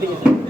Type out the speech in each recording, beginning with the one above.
जय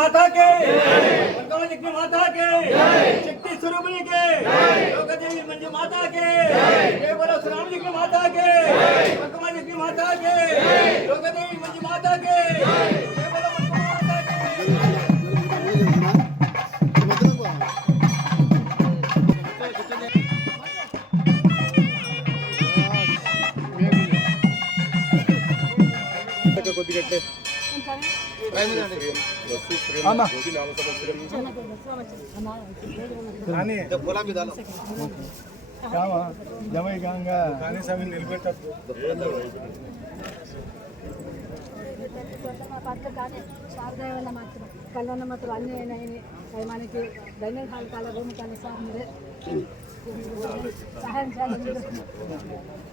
माता के। माता के। शक्ति स्वरूपणी के। పట్ల కానీ శారదాయ వల్ల మాత్రం కళ్యాణ మాత్రం అన్నీ అయినాయి మనకి ధన్యం కాల కాల భూమి కానీ సార్ మీరే సహాయం చేయాలని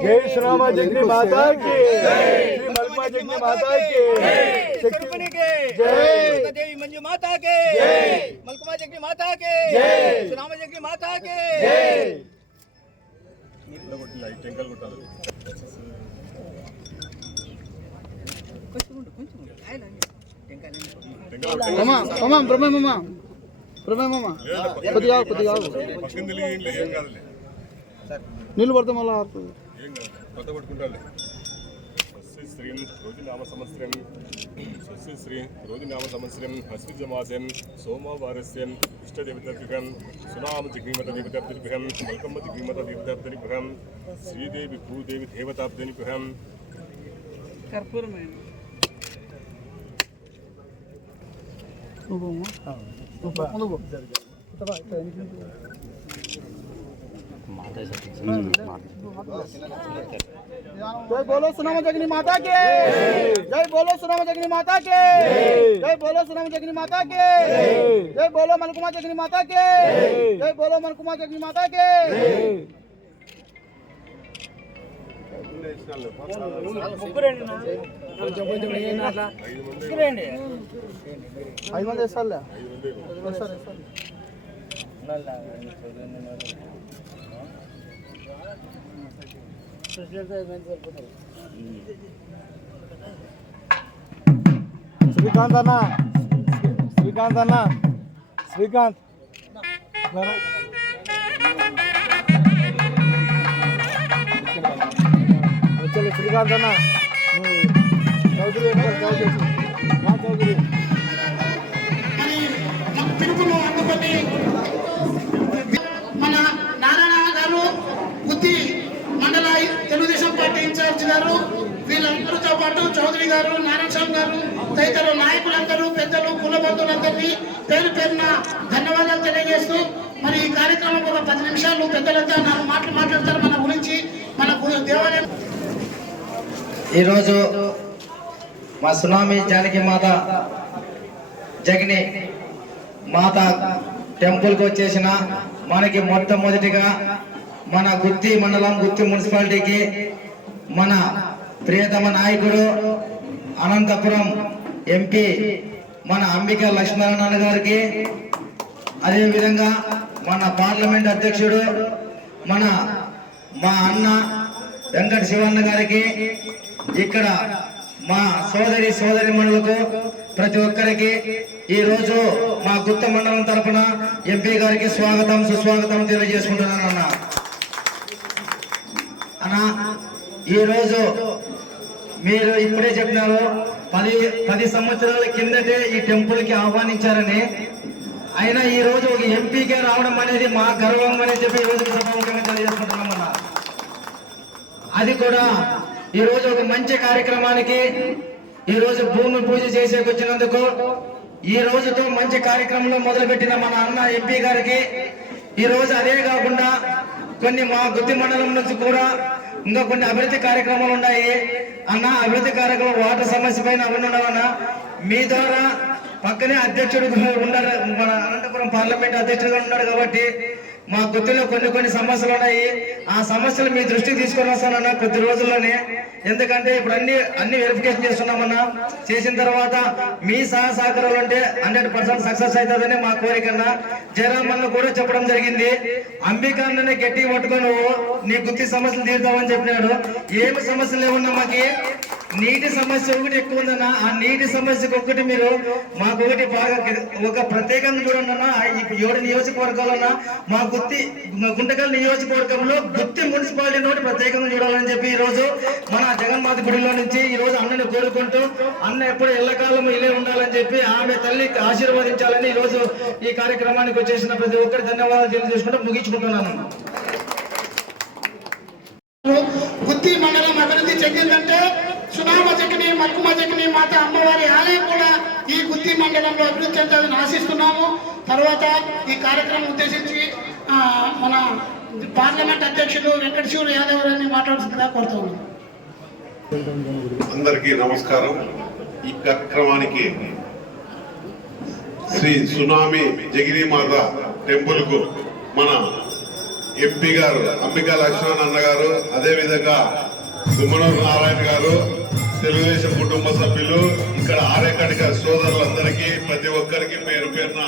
జై శ్రీరామ జగని మాతా కి శ్రీ మల్మా జగని మాతా కి శక్తి జై దేవి మంజు మాతా కి జై మల్కమా జగని మాతా కి జై శ్రీరామ జగని మాతా కి జై టెంకల్ కొట్టాలి కొద్దిగా కొద్దిగా నీళ్ళు పడితే మళ్ళీ స్వస్తి శ్రీం రోజునామ సంవత్సరం. స్వస్తి శ్రీ రోజునామ సంవత్సరం. అస్మిత మాసం సోమవారస్యం ఇష్టదేవతాభ్యుహం సునామ మల్కమ్మ జిగ్నిమత దేవతాభ్యుహం శ్రీదేవి భూదేవి దేవతాభ్యుహం जय बोलो सुनाम जगनी माता के जय बोलो सुनाम जगनी माता के जय बोलो सुनाम जगनी माता के जय बोलो मनकुमा जगनी माता के जय बोलो मनकुमा जगनी माता के ఐదు మంది వేస్తారులే వేస్తారు వేస్తారు శ్రీకాంత్ అన్న. శ్రీకాంత్ అన్న. శ్రీకాంత్. వచ్చే శ్రీకాంత్ అన్న. నువ్వు చౌదరి. చౌదరి. మా చౌదరి పిలుపును అందుకొని మన నారాయణ గారు గుత్తి మండల తెలుగుదేశం పార్టీ ఇన్ఛార్జ్ గారు వీళ్ళందరితో పాటు చౌదరి గారు నారాయణ గారు తదితర నాయకులందరూ పెద్దలు కుల బంధువులందరినీ పేరు పేరున ధన్యవాదాలు తెలియజేస్తూ మరి ఈ కార్యక్రమం ఒక పది నిమిషాలు పెద్దలంతా నాలుగు మాటలు మాట్లాడతారు మన గురించి మన దేవాలయం. ఈరోజు మా సునామీ జానకి మాత జగని మాత టెంపుల్కి వచ్చేసిన మనకి మొట్టమొదటిగా మన గుత్తి మండలం గుత్తి మున్సిపాలిటీకి మన ప్రియతమ నాయకుడు అనంతపురం ఎంపీ మన అంబిక లక్ష్మీనారాయణ గారికి అదేవిధంగా మన పార్లమెంట్ అధ్యక్షుడు మన మా అన్న వెంకట శివన్న గారికి ఇక్కడ మా సోదరి సోదరి మనులకు ప్రతి ఒక్కరికి ఈరోజు మా గుత్త మండలం తరఫున ఎంపీ గారికి స్వాగతం సుస్వాగతం తెలియజేసుకుంటున్నాను అన్న. అన్నా ఈరోజు మీరు ఇప్పుడే చెప్పినారు పది పది సంవత్సరాల కిందటే ఈ టెంపుల్కి ఆహ్వానించారని. అయినా ఈ రోజు ఒక ఎంపీగా రావడం అనేది మా గర్వం అని చెప్పి ఈ రోజు సభాముఖంగా తెలియజేసుకుంటున్నామన్నా. అది కూడా ఈ రోజు ఒక మంచి కార్యక్రమానికి ఈ రోజు భూమి పూజ చేసేకి వచ్చినందుకు ఈ రోజుతో మంచి కార్యక్రమంలో మొదలుపెట్టిన మన అన్న ఎంపీ గారికి ఈ రోజు అదే కాకుండా కొన్ని మా గుత్తి మండలం నుంచి కూడా ఇంకా కొన్ని అభివృద్ధి కార్యక్రమాలు ఉన్నాయి. అన్న అభివృద్ధి కార్యక్రమం వాటర్ సమస్య పైన అవన్నీ ఉండవన్నా మీ ద్వారా పక్కనే అధ్యక్షుడు ఉన్నారు మన అనంతపురం పార్లమెంట్ అధ్యక్షుడుగా ఉన్నాడు కాబట్టి మా గుర్తులో కొన్ని కొన్ని సమస్యలు ఉన్నాయి. ఆ సమస్యలు మీ దృష్టికి తీసుకొని వస్తానన్నా కొద్ది రోజుల్లోనే. ఎందుకంటే ఇప్పుడు అన్ని అన్ని వెరిఫికేషన్ చేస్తున్నామన్నా. చేసిన తర్వాత మీ సహా సహకారాలు ఉంటే హండ్రెడ్ పర్సెంట్ సక్సెస్ అవుతుందని మా కోరికన్నా జయరామన్న కూడా చెప్పడం జరిగింది. అంబికాన్నని గట్టి పట్టుకొని నువ్వు నీ గుత్తి సమస్యలు తీరుతామని చెప్పినాడు. ఏమి సమస్యలు లేవున్నా మాకి? నీటి సమస్య ఒకటి ఎక్కువ ఉందన్న ఆ నీటి సమస్యకు ఒకటి మీరు మాకు ఒకటి బాగా ఒక ప్రత్యేకంగా చూడండి ఏడు నియోజకవర్గాలన్నా మా గుత్తి గుంటకల్ నియోజకవర్గంలో గుత్తి మున్సిపాలిటీ ఒకటి ప్రత్యేకంగా చూడాలని చెప్పి ఈ రోజు మన జగన్మాత గుడిలో నుంచి ఈ రోజు అన్నని కోరుకుంటూ అన్న ఎప్పుడు ఎల్లకాలం ఇల్లే ఉండాలని చెప్పి ఆమె తల్లి ఆశీర్వదించాలని ఈ రోజు ఈ కార్యక్రమానికి వచ్చేసిన ప్రతి ఒక్కరి ధన్యవాదాలు తెలియజేసుకుంటూ ముగించుకుంటున్నాను. గుత్తి మండలం అభివృద్ధి చెందిందంటే సునామ జగని మల్కుమ జగని మాత అమ్మవారి ఆలయం కూడా ఈ గుత్తి మండలంలో అభివృద్ధి చెందాలని ఆశిస్తున్నాము. తర్వాత ఈ కార్యక్రమం ఉద్దేశించి మన పార్లమెంట్ అధ్యక్షులు వెంకటశివులు యాదవ్ గారిని మాట్లాడుతుందిగా కోరుతున్నాను అందరికీ నమస్కారం. ఈ కార్యక్రమానికి శ్రీ సునామి జగిరిమాత టెంపుల్కు మన ఎంపీ గారు అంబికా లక్ష్మణ్ అన్న గారు అదేవిధంగా గుమ్మనూరు నారాయణ గారు తెలుగుదేశం కుటుంబ సభ్యులు ఇక్కడ ఆరేకడిక సోదరులందరికీ ప్రతి ఒక్కరికి పేరు పేరున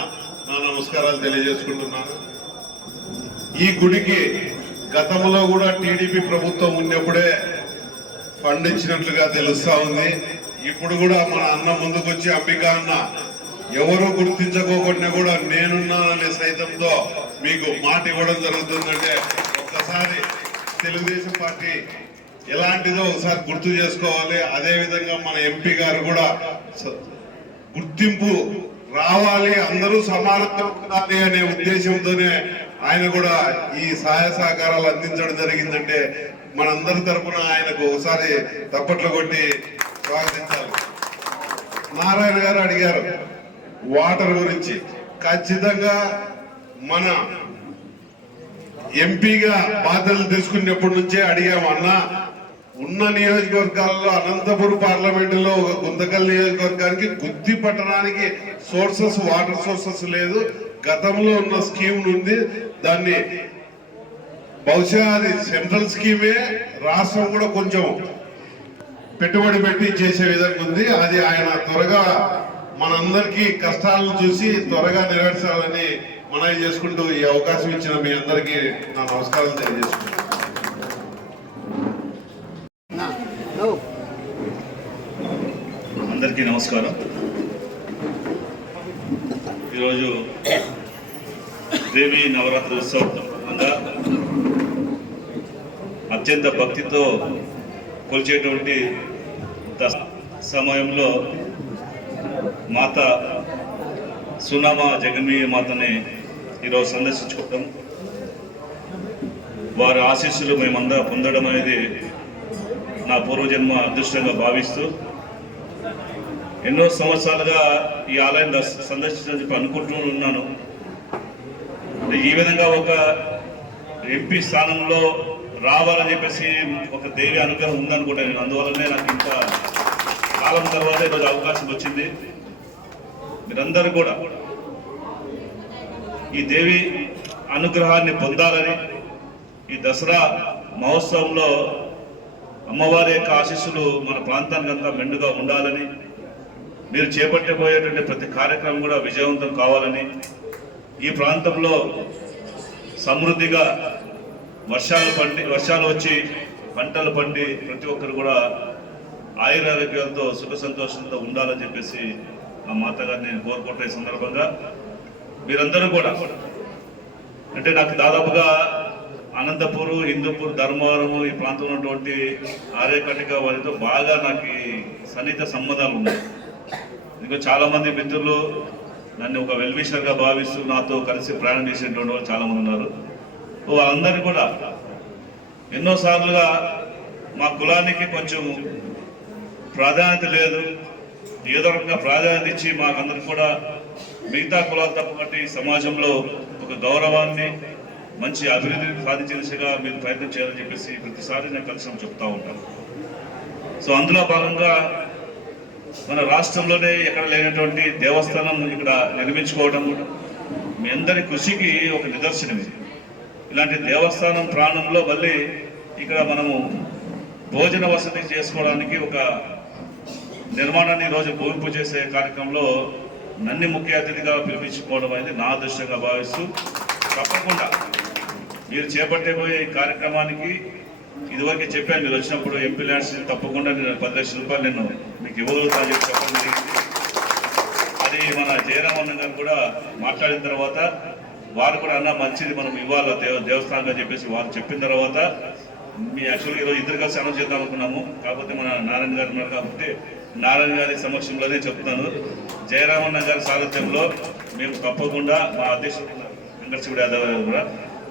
నా నమస్కారాలు తెలియజేసుకుంటున్నాను ఈ గుడికి గతంలో కూడా టీడీపీ ప్రభుత్వం ఉన్నప్పుడే ఫండ్ ఇచ్చినట్లుగా తెలుస్తా ఉంది. ఇప్పుడు కూడా మన అన్న ముందుకొచ్చి అంబిక అన్న ఎవరు గుర్తించకోకుండా కూడా నేనున్నాననే సైతంతో మీకు మాట ఇవ్వడం జరుగుతుందంటే ఒక్కసారి తెలుగుదేశం పార్టీ ఎలాంటిదో ఒకసారి గుర్తు చేసుకోవాలి. అదే విధంగా మన ఎంపీ గారు కూడా గుర్తింపు రావాలి అందరూ సమానంగా ఉండాలి అనే ఉద్దేశంతోనే ఆయన కూడా ఈ సహాయ సహకారాలు అందించడం జరిగిందంటే మనందరి తరఫున ఆయనకు ఒకసారి తప్పట్లు కొట్టి స్వాగతించాలి. నారాయణ గారు అడిగారు వాటర్ గురించి. ఖచ్చితంగా మన ఎంపీగా బాధ్యతలు తీసుకున్నప్పటి నుంచే అడిగాము ఉన్న నియోజకవర్గాల్లో అనంతపురం పార్లమెంటులో ఒక గుంతకల్ నియోజకవర్గానికి గుత్తి పట్టణానికి సోర్సెస్ వాటర్ సోర్సెస్ లేదు. గతంలో ఉన్న స్కీమ్ ఉంది. దాన్ని బహుశా అది సెంట్రల్ స్కీమే రాష్ట్రం కూడా కొంచెం పెట్టుబడి పెట్టి చేసే విధంగా ఉంది. అది ఆయన త్వరగా మనందరికీ కష్టాలను చూసి త్వరగా నెరవేర్చాలని మనవి చేసుకుంటూ ఈ అవకాశం ఇచ్చిన మీ అందరికీ నా నమస్కారాలు తెలియజేసుకుంటాను అందరికీ నమస్కారం. ఈరోజు దేవి నవరాత్రి ఉత్సవం సందర్భంగా అత్యంత భక్తితో కొలిచేటువంటి సమయంలో మాత సునామ జగన్మీయ మాతని ఈరోజు సందర్శించుకోవడం వారి ఆశీస్సులు మేమందా పొందడం అనేది నా పూర్వజన్మ అదృష్టంగా భావిస్తూ ఎన్నో సంవత్సరాలుగా ఈ ఆలయం దర్శ- సందర్శించని చెప్పి అనుకుంటూ ఉన్నాను. ఈ విధంగా ఒక ఎంపీ స్థానంలో రావాలని చెప్పేసి ఒక దేవి అనుగ్రహం ఉందనుకుంటాను నేను అందువల్లనే నాకు ఇంత కాలం తర్వాత ఈరోజు అవకాశం వచ్చింది. మీరందరూ కూడా ఈ దేవి అనుగ్రహాన్ని పొందాలని ఈ దసరా మహోత్సవంలో అమ్మవారి యొక్క ఆశీస్సులు మన ప్రాంతానికి అంతా మెండుగా ఉండాలని మీరు చేపట్టబోయేటువంటి ప్రతి కార్యక్రమం కూడా విజయవంతం కావాలని ఈ ప్రాంతంలో సమృద్ధిగా వర్షాలు పండి వర్షాలు వచ్చి పంటలు పండి ప్రతి ఒక్కరు కూడా ఆయురారోగ్యాలతో సుఖ సంతోషంతో ఉండాలని చెప్పేసి ఆ మాతగారిని నేను కోరుకుంటే సందర్భంగా మీరందరూ కూడా అంటే నాకు దాదాపుగా అనంతపూర్ హిందూపూర్ ధర్మవరము ఈ ప్రాంతంలో ఉన్నటువంటి ఆర్యకటిక వారితో బాగా నాకు సన్నిహిత సంబంధాలు ఉన్నాయి. ఇంకా చాలా మంది మిత్రులు నన్ను ఒక వెల్విషర్గా భావిస్తూ నాతో కలిసి ప్రయాణం చేసేటువంటి వాళ్ళు చాలా మంది ఉన్నారు వాళ్ళందరినీ కూడా ఎన్నో సార్లుగా మా కులానికి కొంచెం ప్రాధాన్యత లేదు. ఏదో రకంగా ప్రాధాన్యత ఇచ్చి మాకందరికి కూడా మిగతా కులాలు తప్పకట్టి సమాజంలో ఒక గౌరవాన్ని మంచి అభివృద్ధిని సాధించే దిశగా మీరు ప్రయత్నం చేయాలని చెప్పేసి ప్రతిసారి నేను కలిసి చెప్తా ఉంటాను. సో అందులో భాగంగా మన రాష్ట్రంలోనే ఎక్కడ లేనటువంటి దేవస్థానం ఇక్కడ నిర్మించుకోవడం మీ అందరి కృషికి ఒక నిదర్శనం ఇది. ఇలాంటి దేవస్థానం ప్రాణంలో మళ్ళీ ఇక్కడ మనము భోజన వసతి చేసుకోవడానికి ఒక నిర్మాణాన్ని ఈరోజు పూర్పు చేసే కార్యక్రమంలో నన్ను ముఖ్య అతిథిగా పిలిపించుకోవడం అనేది నా అదృష్టంగా భావిస్తూ తప్పకుండా మీరు చేపట్టబోయే పోయే కార్యక్రమానికి ఇదివరకే చెప్పాను మీరు వచ్చినప్పుడు ఎంపీ ల్యాండ్స్ తప్పకుండా నేను పది లక్షల రూపాయలు నేను మీకు ఇవ్వగలుగుతా చెప్పి చెప్పడం జరిగింది. అది మన జయరామన్న గారు కూడా మాట్లాడిన తర్వాత వారు కూడా అన్న మంచిది మనం ఇవ్వాలి? దేవ దేవస్థానం చెప్పేసి వారు చెప్పిన తర్వాత మీ యాక్చువల్గా ఈరోజు ఇద్దరు కలిసి అనౌన్స్ చేద్దాం అనుకున్నాము. కాకపోతే మన నారాయణ గారు ఉన్నారు కాబట్టి నారాయణ గారి సమక్షంలోనే చెప్తున్నాను జయరామన్న గారి సారథ్యంలో మేము తప్పకుండా మా అధ్యక్షుడు వెంకటశివుడు యాదవ్ గారు కూడా.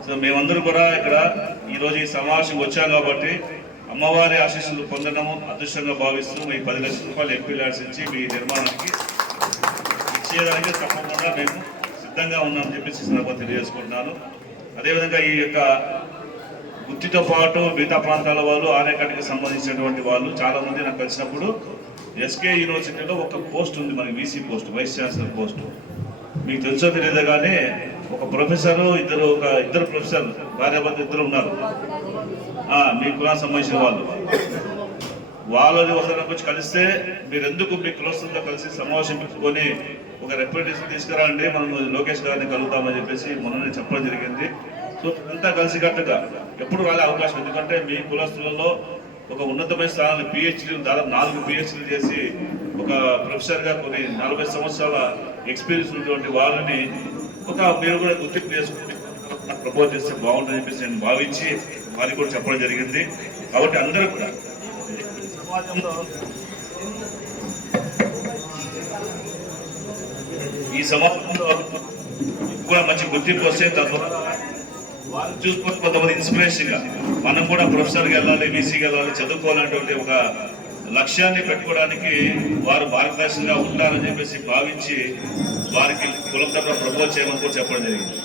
సో మేమందరూ కూడా ఇక్కడ ఈరోజు ఈ సమావేశం వచ్చాం కాబట్టి అమ్మవారి ఆశీస్సులు పొందడము అదృష్టంగా భావిస్తూ మీ పది లక్షల రూపాయలు ఎంపీ ల్యాడ్స్ ఇచ్చి మీ నిర్మాణానికి ఇచ్చేదానికి తప్పకుండా మేము సిద్ధంగా ఉన్నామని చెప్పేసి సందర్భంగా తెలియజేసుకుంటున్నాను. అదేవిధంగా ఈ యొక్క గుత్తితో పాటు మిగతా ప్రాంతాల వాళ్ళు ఆర్యకట్టుకు సంబంధించినటువంటి వాళ్ళు చాలా మంది నాకు కలిసినప్పుడు ఎస్కే యూనివర్సిటీలో ఒక పోస్ట్ ఉంది మనకి VC post vice chancellor post. మీకు తెలుసో తెలియదు కానీ ఒక ప్రొఫెసర్ ఇద్దరు ఒక ఇద్దరు ప్రొఫెసర్ భార్యాభర్త ఇద్దరు ఉన్నారు. మీ కులానికి సంబంధించిన వాళ్ళు. వాళ్ళని ఒకసారి వచ్చి కలిస్తే మీరు ఎందుకు మీ కులస్తులతో కలిసి సమావేశం పెట్టుకొని ఒక రిప్రజెంటేషన్ తీసుకురాండి మనం లోకేష్ గారిని కలుగుతామని చెప్పేసి మొన్ననే చెప్పడం జరిగింది. సో అంతా కలిసికట్టుగా ఎప్పుడు రాలే అవకాశం ఎందుకంటే మీ కులస్తులలో ఒక ఉన్నతమైన స్థానాన్ని పిహెచ్డీ దాదాపు నాలుగు పిహెచ్డీలు చేసి ఒక ప్రొఫెసర్గా కొన్ని నలభై సంవత్సరాల ఎక్స్పీరియన్స్ ఉన్నటువంటి వాళ్ళని ఒక మీరు కూడా గుర్తింపు చేసుకుని ప్రపోజ్ చేస్తే బాగుంటుందని చెప్పేసి నేను భావించి వారికి కూడా చెప్పడం జరిగింది. కాబట్టి అందరూ కూడా ఈ సమాజంలో కూడా మంచి గుర్తింపు వస్తే తద్వారా వాళ్ళు చూసుకొని కొంతమంది ఇన్స్పిరేషన్గా మనం కూడా ప్రొఫెసర్కి వెళ్ళాలి బీసీకి వెళ్ళాలి చదువుకోవాలనేటువంటి ఒక లక్ష్యాన్ని పెట్టుకోవడానికి వారు మార్గదర్శంగా ఉంటారని చెప్పేసి భావించి వారికి కులం ప్రపోజ్ చేయమని కూడా చెప్పడం జరిగింది.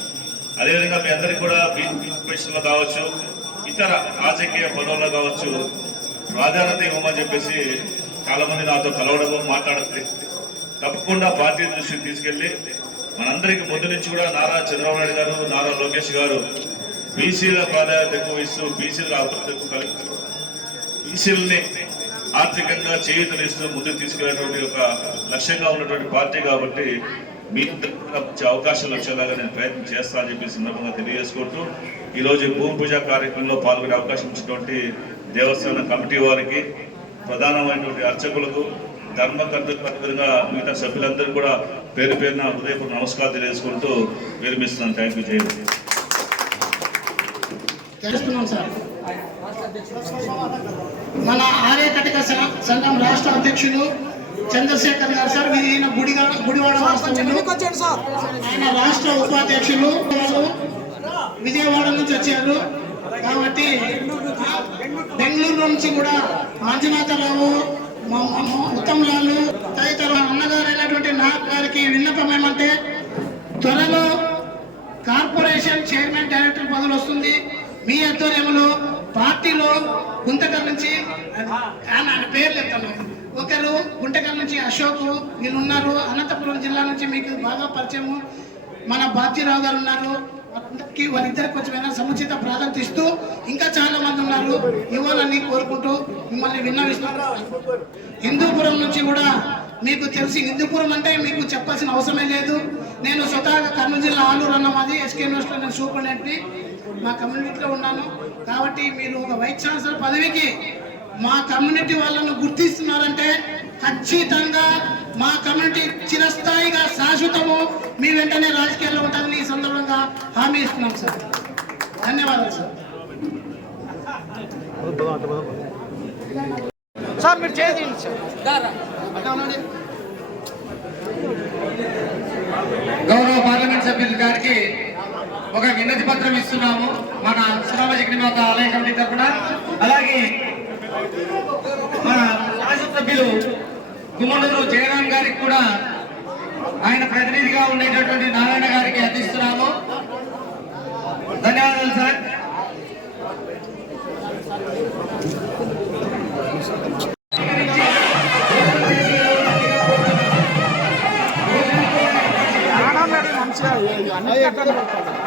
అదేవిధంగా మీ అందరికీ కూడా లో కావచ్చు. ఇతర రాజకీయ పదవుల్లో కావచ్చు ప్రాధాన్యత ఇవ్వమని చెప్పేసి చాలా మంది నాతో కలవడము మాట్లాడుతుంది తప్పకుండా పార్టీ దృష్టికి తీసుకెళ్ళి మనందరికి ముందు నుంచి కూడా నారా చంద్రబాబు నాయుడు గారు నారా లోకేష్ గారు బీసీల ప్రాధాన్యత ఎక్కువ ఇస్తూ బీసీల అభివృద్ధి ఎక్కువ కలుగుతూ బీసీలని ఆర్థికంగా చేయూతనిస్తూ ముందుకు తీసుకెళ్ళేటువంటి ఒక లక్ష్యంగా ఉన్నటువంటి పార్టీ కాబట్టి మీ అందరికీ కూడా అవకాశాలు వచ్చేలాగా నేను ప్రయత్నం చేస్తానని చెప్పి సందర్భంగా తెలియజేసుకుంటూ ఈ రోజు భూమి పూజ కార్యక్రమంలో పాల్గొనే అవకాశం ఇచ్చినటువంటి దేవస్థాన కమిటీ వారికి ప్రధానమైనటువంటి అర్చకులకు ధర్మకర్తలకు అదేవిధంగా మిగతా సభ్యులందరూ కూడా పేరు పేరున హృదయపూర్వ నమస్కారం తెలియజేసుకుంటూ విరమిస్తున్నాను. థ్యాంక్ యూ చేయండి సార్. మన ఆర్యకటిక సంఘం రాష్ట్ర అధ్యక్షులు చంద్రశేఖర్ గారు సార్ ఈయన గుడిగా గుడివాడ ఆయన రాష్ట్ర ఉపాధ్యక్షులు విజయవాడ నుంచి వచ్చారు. కాబట్టి బెంగళూరు నుంచి కూడా మంజునాథరావు ఉత్తమ్ లాలు తదితర అన్నగారైనటువంటి నాగ్ గారికి విన్నపం ఏమంటే త్వరలో కార్పొరేషన్ చైర్మన్ డైరెక్టర్ పదవి వస్తుంది. మీ ఆధ్వర్యంలో పార్టీలో గుంతకల్ నుంచి ఆయన ఆయన పేర్లు ఎత్తాను ఒకరు గుంటకల్ నుంచి అశోక్ వీళ్ళు ఉన్నారు అనంతపురం జిల్లా నుంచి మీకు బాగా పరిచయము. మన బాబ్జీరావు గారు ఉన్నారు. అందరికీ వారిద్దరికి కొంచెం సముచిత ప్రాధాన్యత ఇస్తూ ఇంకా చాలా మంది ఉన్నారు. ఇవ్వాలని కోరుకుంటూ మిమ్మల్ని విన్నవిస్తున్నారు హిందూపురం నుంచి కూడా మీకు తెలిసి హిందూపురం అంటే మీకు చెప్పాల్సిన అవసరమే లేదు. నేను స్వతహాగా కర్నూలు జిల్లా ఆలూరు అన్న మాది ఎస్కే యూనివర్సిటీలో నేను సూపరింటెండెంట్ని. మా కమ్యూనిటీలో ఉన్నాను. కాబట్టి మీరు ఒక వైస్ ఛాన్సలర్ పదవికి మా కమ్యూనిటీ వాళ్ళను గుర్తిస్తున్నారంటే ఖచ్చితంగా మా కమ్యూనిటీ చిరస్థాయిగా శాశ్వతము. మీ వెంటనే రాజకీయాల్లో ఉంటుందని ఈ సందర్భంగా హామీ ఇస్తున్నాం సార్. ధన్యవాదాలు సార్. సార్ మీరు సార్. గౌరవ పార్లమెంట్ సభ్యుల గారికి ఒక వినతి పత్రం ఇస్తున్నాము. మన మాత ఆలయ కమిటీ తరఫున అలాగే మన శాసనసభ్యులు గుమ్మడూరు జయరాం గారికి కూడా ఆయన ప్రతినిధిగా ఉండేటటువంటి నారాయణ గారికి అందిస్తున్నాము. ధన్యవాదాలు sir. Babu